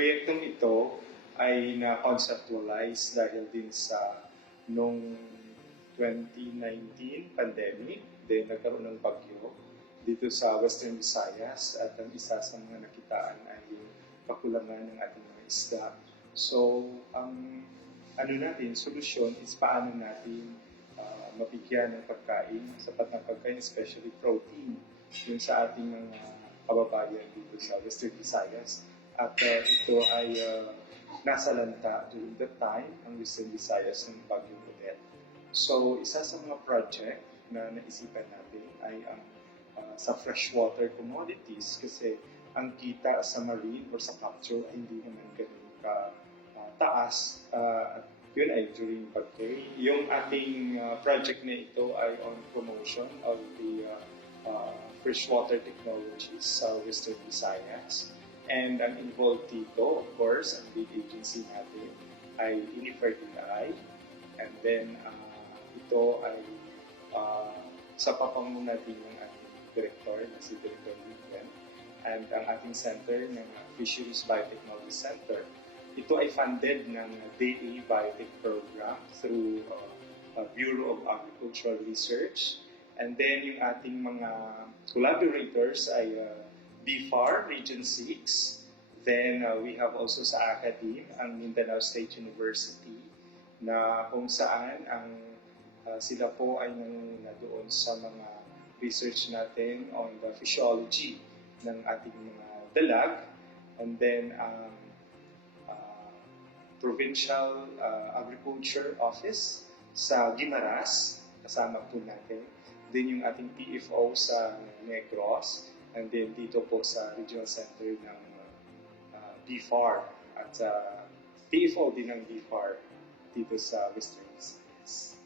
proyektong ito ay na-conceptualize dahil din sa nung 2019 pandemic, then nagkaroon ng bagyo dito sa Western Visayas at ang isa sa mga nakitaan ay yung kakulangan ng ating mga isda. So, ang ano natin, solusyon is paano natin ah, mabigyan ng pagkain, sapat na pagkain, especially protein, yun sa ating mga kababayan dito sa Western Visayas. At ah, ito ay ah, nasa lanta during that time, ang Western Visayas ng Bagyong Odette. So, isa sa mga project na naisipan natin ay ang ah, sa freshwater commodities kasi ang kita sa marine or sa capture ay hindi naman ganun ka ah, taas ah, at yun ay during pagkay. Yung ating ah, project na ito ay on promotion of the ah, ah, freshwater technologies sa Western Visayas. And ang involved dito, of course, ang lead agency natin ay INIFERDI. And then, ah, ito ay ah, sa papanguna din ng ating director na si Director Lilian and ang ating center ng Fisheries Biotechnology Center. Ito ay funded ng DA Biotech Program through uh, uh, Bureau of Agricultural Research. And then yung ating mga collaborators ay uh, BFAR Region 6. Then uh, we have also sa Academe ang Mindanao State University na kung saan ang uh, sila po ay nangunguna doon sa mga research natin on the physiology ng ating mga dalag. And then um, uh, Provincial uh, Agriculture Office sa Guimaras, kasama po natin. Then yung ating PFO sa Negros. And then dito po sa Regional Center ng uh, BFAR at uh, PFO din ng BFAR dito sa Western Visayas.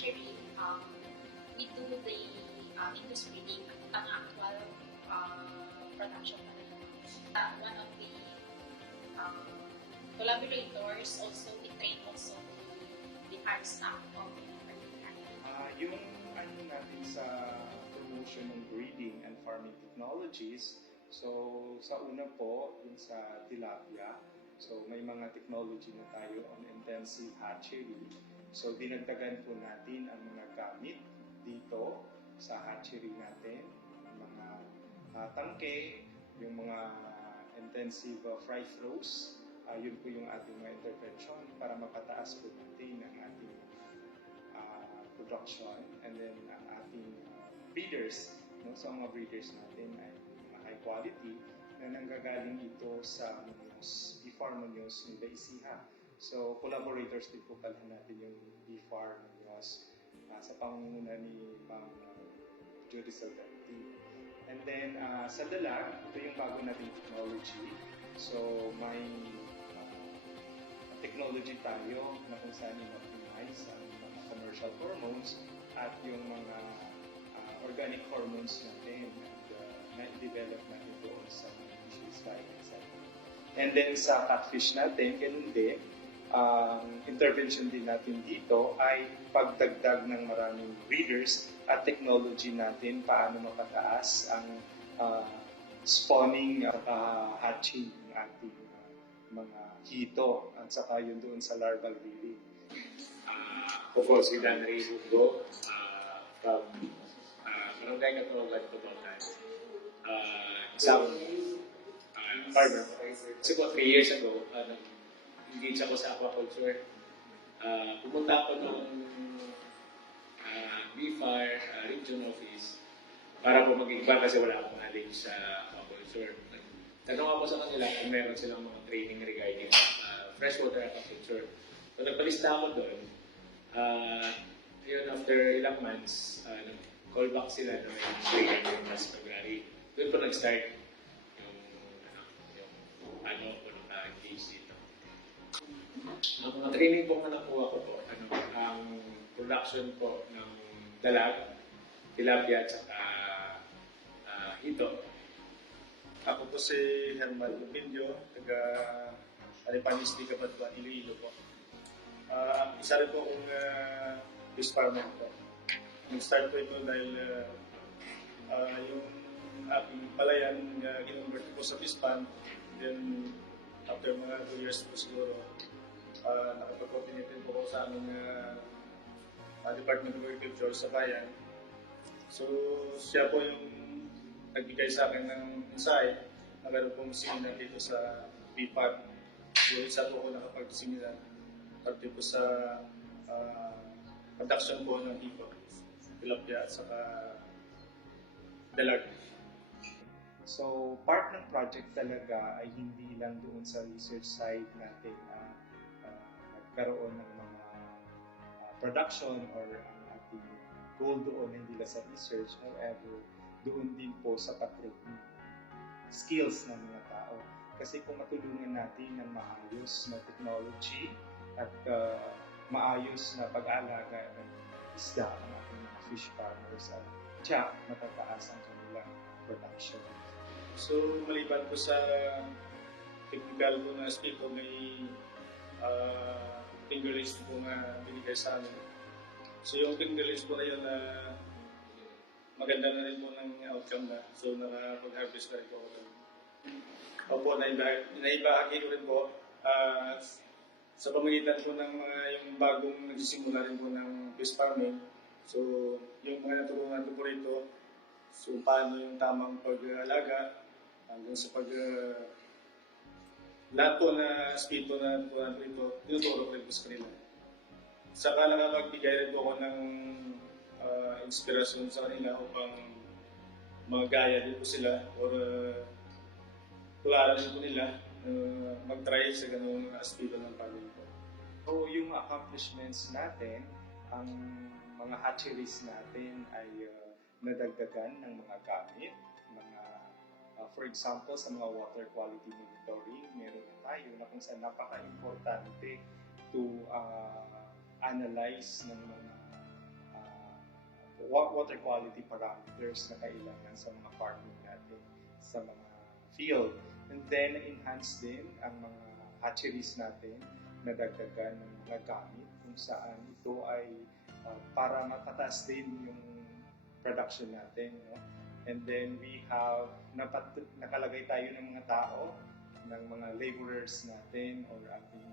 Actually, um, we do the uh, industry breeding ang actual uh, production pa rin. Uh, one of the um, collaborators also, we train also the art staff of the Ah, yung ano natin sa promotion ng breeding and farming technologies, so sa una po, yung sa tilapia, so may mga technology na tayo on intensive hatchery. So dinagdagan po natin ang mga gamit dito sa hatchery natin, ang mga ah, tangke, yung mga intensive uh, fry throws, Ah, yun po yung ating mga intervention para mapataas po natin ang ating uh, production and then ang ating uh, breeders no? So ang mga breeders natin ay high quality na nanggagaling ito sa Munoz, B-Farm Munoz nila Isiha. So collaborators din po pala natin yung B-Farm Munoz uh, sa pangunguna ni Ma'am uh, Judy Saldanti. And then uh, sa dalag, ito yung bago nating technology. So may uh, technology tayo na kung saan i-optimize ang mga commercial hormones at yung mga uh, organic hormones natin and uh, na-develop natin doon sa mga fisheries violence. And then sa catfish natin, ganun din, ang intervention din natin dito ay pagdagdag ng maraming breeders at technology natin paano mapataas ang uh, spawning at uh, hatching ng ating uh, mga hito at saka yun doon sa larval rearing. uh, ako po si Dan Ray Hugo uh, from uh, Barangay Katulogan, Tutukan. Uh, isang uh, farmer. Kasi po, three years ago, uh, engage ako sa aquaculture. Uh, pumunta ako nung uh, BFAR uh, region office para po mag-iba kasi wala akong knowledge sa aquaculture. Tanong ako sa kanila kung meron silang mga training regarding uh, freshwater aquaculture. So nagpalista ako doon. Uh, yun, after ilang months, uh, nag-call back sila na may training yung last February. Doon po nag-start mga training po na nakuha ko po, ano, ang production po ng dalag, tilapia, at saka ah, hito. Ako po si Herman Lupindio, taga Alipanisти, Kabatuan, Iloilo po. Ah, isa rin po akong uh, fish farmer po. Nag-start po ito dahil ah, ah, yung aking palayan uh, po sa fish pond. Then, after mga 2 years po siguro, uh, nakapag-coordinate din po ako sa aming ah, ah, Department of Agriculture sa bayan. So, siya po yung nagbigay sa akin ng insight na meron pong seminar dito sa BPAD. So, isa po ako nakapag-seminar pati po sa ah, production po ng hipon, tilapia at saka dalag. So, part ng project talaga ay hindi lang doon sa research side natin na ah, nagkaroon ng mga ah, production or ang ating goal doon hindi lang sa research, however, doon din po sa patraining skills ng mga tao. Kasi kung matulungan natin ng maayos na technology at uh, maayos na pag-aalaga ng isda ng ating mga fish farmers at tiyak matataas ang kanilang production. So, maliban po sa technical po na aspect may uh, fingerlings po na binigay sa amin. So, yung fingerlings po na yun na maganda na rin po ng outcome na. So, nakapag-harvest na rin po ako. doon. Opo, naibahagi, naibahagi ko rin po ah, sa pamagitan po ng mga yung bagong nagsisimula rin po ng fish farming. So, yung mga naturunan ko po rito, so paano yung tamang pag-alaga hanggang sa pag ah, lahat po na speed po na naturunan ko rito, tinuturo ko rin po sa kanila. Saka nakakagbigay rin po ako ng ah, inspirasyon sa kanila upang magaya din po sila or uh, tularan din po nila uh, mag-try sa ganung aspeto ng pagod po. So, yung accomplishments natin, ang mga hatcheries natin ay uh, nadagdagan ng mga gamit, mga uh, for example, sa mga water quality monitoring, tayo na kung saan napaka-importante to uh, analyze ng mga uh, wa- water quality parameters na kailangan sa mga farming natin, sa mga field. And then, enhance din ang mga hatcheries natin na dagdagan ng mga gamit kung saan ito ay uh, para mapataas din yung production natin. No? And then we have, napat, nakalagay tayo ng mga tao, ng mga laborers natin or ating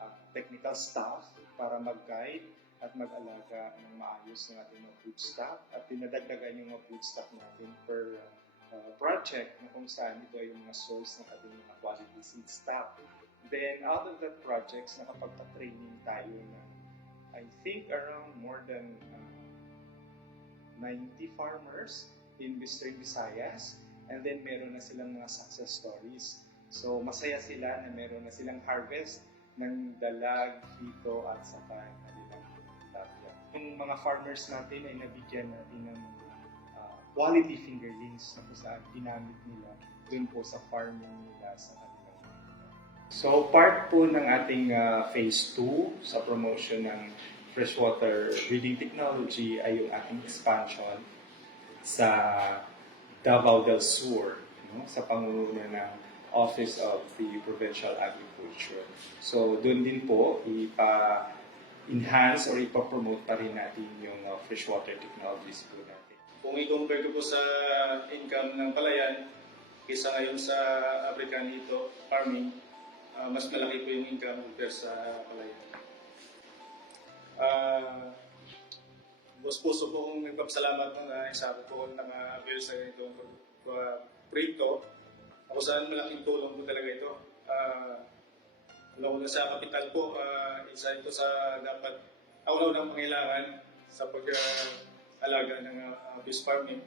uh, technical staff para mag-guide at mag-alaga ng maayos ng ating mga food stock at dinadagdagan yung mga food stock natin per uh, project na kung saan ito ay yung mga source ng ating mga quality seed stock. Then out of that projects, nakapagpa-training tayo ng I think around more than uh, 90 farmers in Western Visayas and then meron na silang mga success stories. So masaya sila na meron na silang harvest ng dalag, hito at saka kanilang tilapia. Yung mga farmers natin ay nabigyan natin ng uh, quality fingerlings na kung saan ginamit nila dun po sa farming nila sa kanilang So part po ng ating uh, phase 2 sa promotion ng freshwater breeding technology ay yung ating expansion sa Davao del Sur no? sa pangunguna ng Office of the Provincial Agriculture. So doon din po ipa-enhance or ipa-promote pa rin natin yung uh, freshwater technologies po natin. Kung i-compare ko po sa income ng palayan, kisa ngayon sa African ito farming, ah, mas malaki po yung income compare sa palayan. Ah, Boss Puso po kong nagpapasalamat mo na isa ko po naka-avail sa ganitong uh, proyekto. Ako saan malaking tulong po talaga ito. Uh, una sa kapital po, ah, isa ito sa dapat ako na unang pangailangan sa pag-alaga ng uh, fish farming.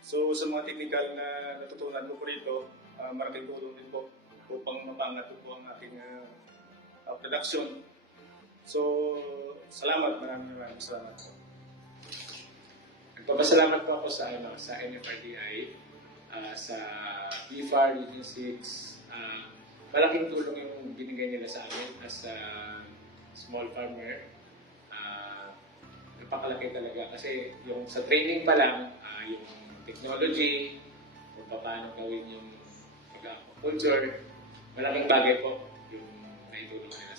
So sa mga technical na natutunan ko po rito, ah, malaking tulong din po upang mapangat po ang ating ah, ah, production. So, salamat, maraming maraming salamat po. Nagpapasalamat po ako sa ano sa NFRDI, ah, sa BFAR Region 6, ah, malaking tulong yung binigay nila sa amin as a small farmer. Ah, napakalaki talaga kasi yung sa training pa lang, ah, yung technology, kung paano gawin yung pag-aquaculture, malaking bagay po yung naitulong nila